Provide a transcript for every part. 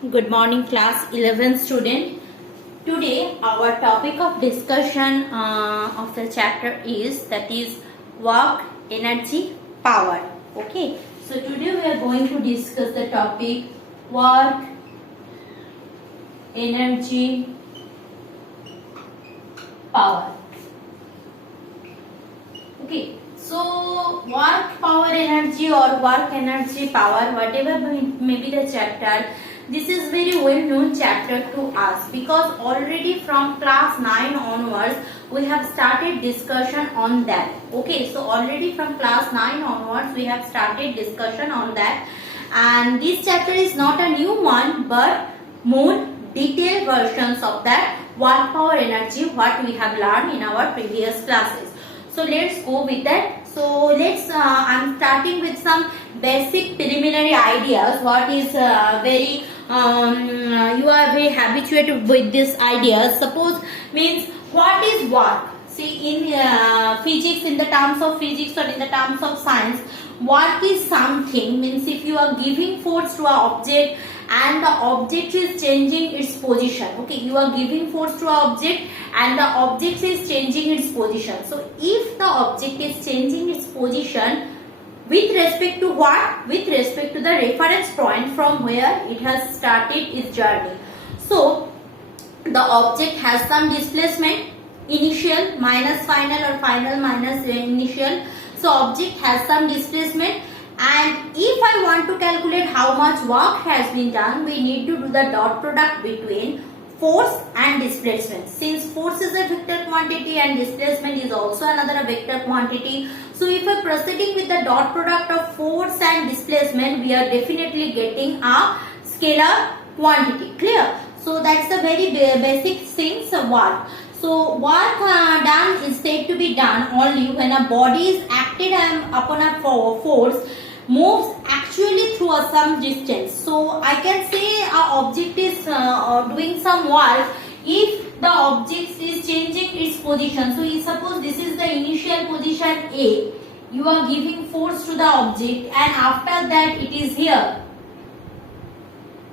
Good morning, class 11 student. Today our topic of discussion of the chapter is work, energy, power. Okay, so today we are going to discuss the topic work, energy, power. Okay, so work, power, energy or work, energy, power, whatever may be the chapter, this is very well known chapter to us because already from class 9 onwards we have started discussion on that. Okay, so already from class 9 onwards we have started discussion on that, and this chapter is not a new one but more detailed versions of that work, power, energy what we have learned in our previous classes. So let's go with that. So let's I'm starting with some basic preliminary ideas. What is very you are very habituated with this ideas. Suppose means what is work? See, in physics, in the terms of physics or in the terms of science, work is something means if you are giving force to an object and the object is changing its position. Okay, you are giving force to an object and the object is changing its position. So if the object is changing its position with respect to what? With respect to the reference point from where it has started its journey. So the object has some displacement, initial minus final or final minus initial. So object has some displacement, and if I want to calculate how much work has been done, we need to do the dot product between force and displacement. Since force is a vector quantity and displacement is also another vector quantity, so if we are proceeding with the dot product of force and displacement, we are definitely getting a scalar quantity. Clear? So that's the very basic things of work. So work done is said to be done only when a body is acted upon a force moves actually through some distance. So I can say a object is doing some work if the object is changing its position. So suppose this is the initial position A, you are giving force to the object and after that it is here.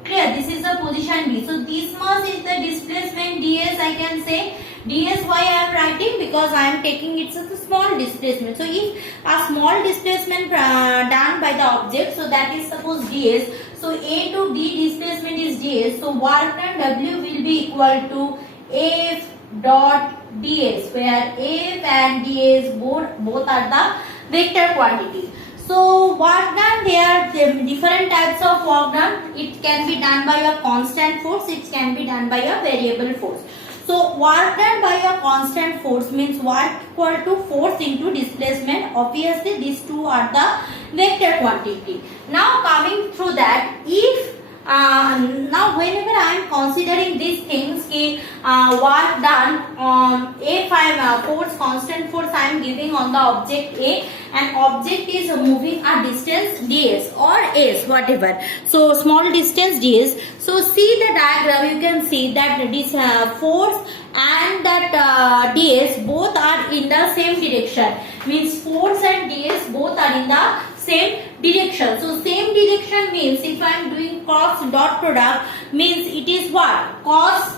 Clear? This is the position B. So this much is the displacement ds. I can say ds. Why I am writing? Because I am taking it as a small displacement. So if a small displacement done by the object, so that is suppose ds. So A to D displacement is ds. So work done W will be equal to F dot ds, where F and ds both are the vector quantity. So work done, there are different types of work done. It can be done by a constant force, it can be done by a variable force. So work done by a constant force means work equal to force into displacement. Obviously these two are the vector quantity. Now coming through that, if now whenever I am considering these things, work done if I am force, constant force I am giving on the object A and object is moving a distance ds or s, whatever. So small distance ds. So see the diagram, you can see that this force and that ds both are in the same direction. Means force and ds both are in the same direction. So same direction means if I am doing cross dot product means it is what? Cos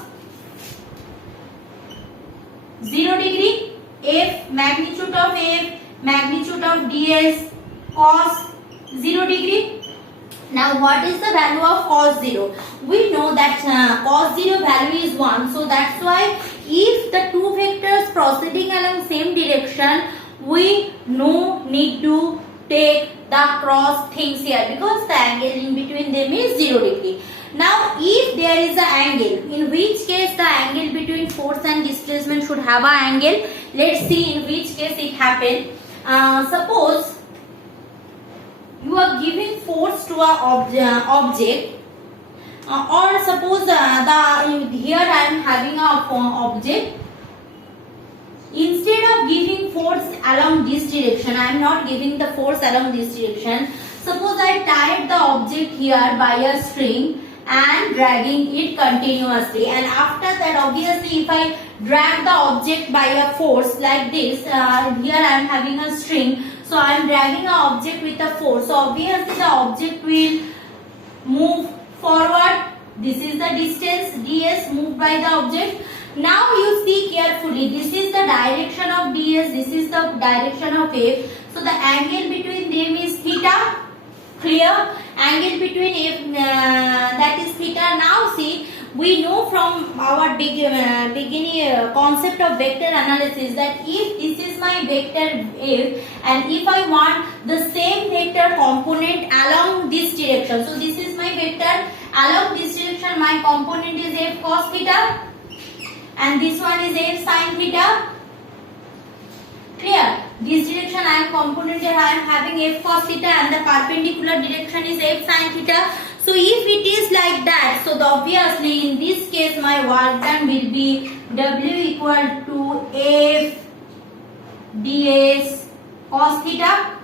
0 degree F, magnitude of F, magnitude of ds, cos 0 degree. Now what is the value of cos 0? We know that cos 0 value is 1. So that's why if the two vectors proceeding along same direction, we no need to take the cross things here because the angle in between them is 0 degree. Now if there is an angle, in which case the angle between force and displacement should have an angle. Let's see in which case it happened. Suppose you are giving force to an object or suppose here I am having an object. Instead of giving force along this direction, I am not giving the force along this direction. Suppose I tied the object here by a string and dragging it continuously, and after that obviously if I drag the object by a force like this, here I am having a string, so I am dragging an object with a force, so obviously the object will move forward This is the distance ds moved by the object. Now you see carefully. This is the direction of ds. This is the direction of f. So the angle between them is theta. Clear? Angle between f that is theta. Now see, we know from our beginning concept of vector analysis that if this is my vector f and if I want the same vector component along this direction, so this is my vector along this direction, my component is f cos theta and this one is f sin theta. Clear? This direction I am component here, I am having f cos theta and the perpendicular direction is f sin theta. So if it is like that, so obviously in this case my work done will be W equal to F ds cos theta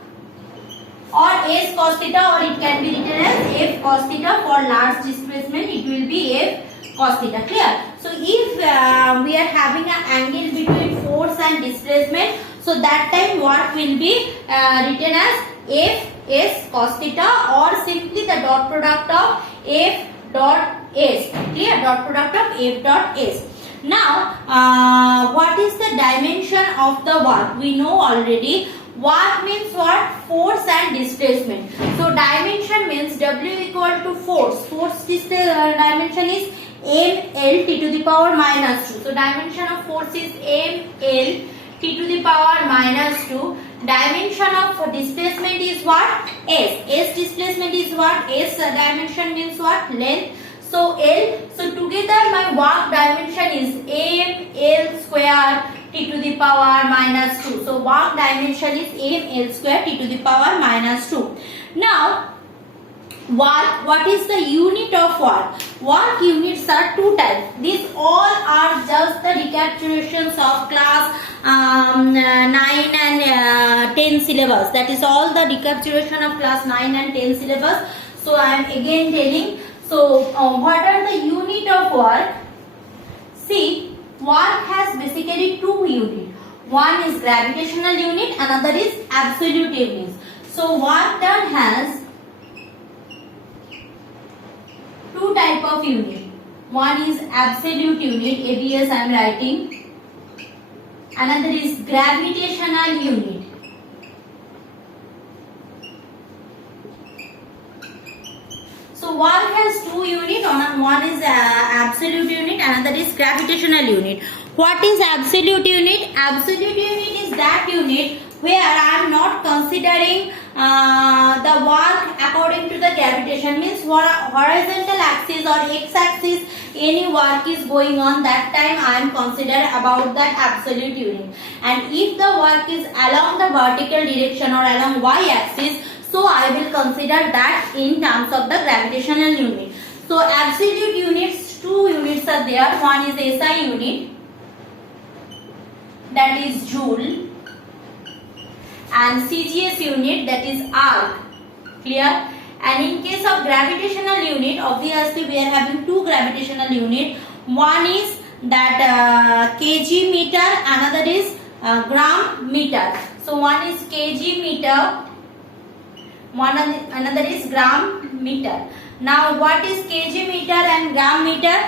or S cos theta, or it can be written as F cos theta. For large displacement it will be F cos theta. Clear? So if we are having an angle between force and displacement, so that time what will be written as F S cos theta, or simply the dot product of F dot S. Clear? Dot product of F dot S. Now what is the dimension of the work? We know already. Work means what? Force and displacement. So dimension means W equal to force. Force dimension is ml t to the power minus 2. So dimension of force is ml t to the power minus 2. Dimension of displacement is what? S. S displacement is what? S dimension means what? Length. So L. So together my work dimension is ml square t to the power minus 2. So work dimension is ml square t to the power minus 2. Now work, what is the unit of work? Work units are two types. These all are just the recapitulations of class 9 and 10 syllabus. That is all the recapitulation of class 9 and 10 syllabus. So I am again telling. So what are the unit of work? See, work has basically two units. One is gravitational unit, another is absolute units. So work done has two type of unit. One is absolute unit, ABS I am writing. Another is gravitational unit. So work has two units. One is absolute unit, another is gravitational unit. What is absolute unit? Absolute unit is that unit where I am not considering the work according to the gravitation, means horizontal axis or x-axis any work is going on, that time I am consider about that absolute unit. And if the work is along the vertical direction or along y-axis, so I will consider that in terms of the gravitational unit. So absolute units, two units are there. One is SI unit, that is joule, and CGS unit, that is arc. Clear? And in case of gravitational unit, obviously we are having two gravitational unit. One is that kg meter, another is gram meter. So one is kg meter, another is gram meter. Now what is kg meter and gram meter?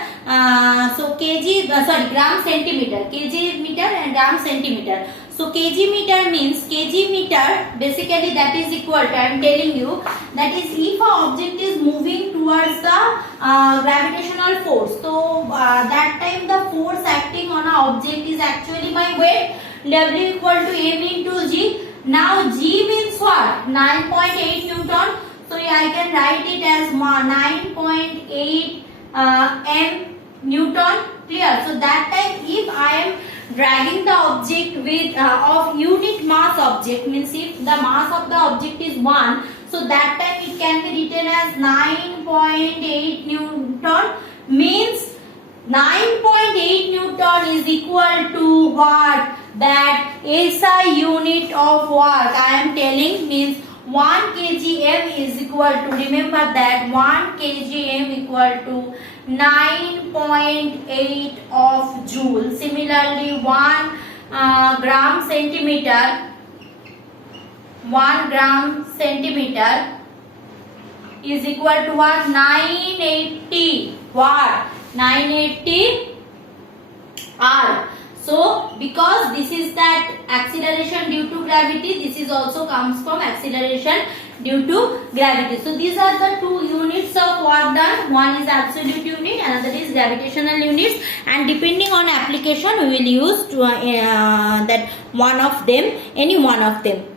Gram centimeter. Kg meter and gram centimeter. So kg meter means, kg meter basically that is equal to, I am telling you, that is if an object is moving towards the gravitational force, so that time the force acting on an object is actually my weight, W equal to m into g. Now g means what? 9.8 Newton. So I can write it as 9.8 m Newton. Clear? So that time if I am dragging the object with of unit mass object, means if the mass of the object is 1, so that time it can be written as 9.8 Newton, means 9.8 Newton is equal to what? That SI unit of work I am telling, means 1 kgm is equal to, remember that 1 kgm equal to 9.8 of joule. Similarly 1 gram centimeter is equal to what? 980 watt. 980 R. So because this is that acceleration due to gravity, this is also comes from acceleration due to gravity. So these are the two units of work done. One is absolute unit, another is gravitational units, and depending on application we will use that one of them, any one of them.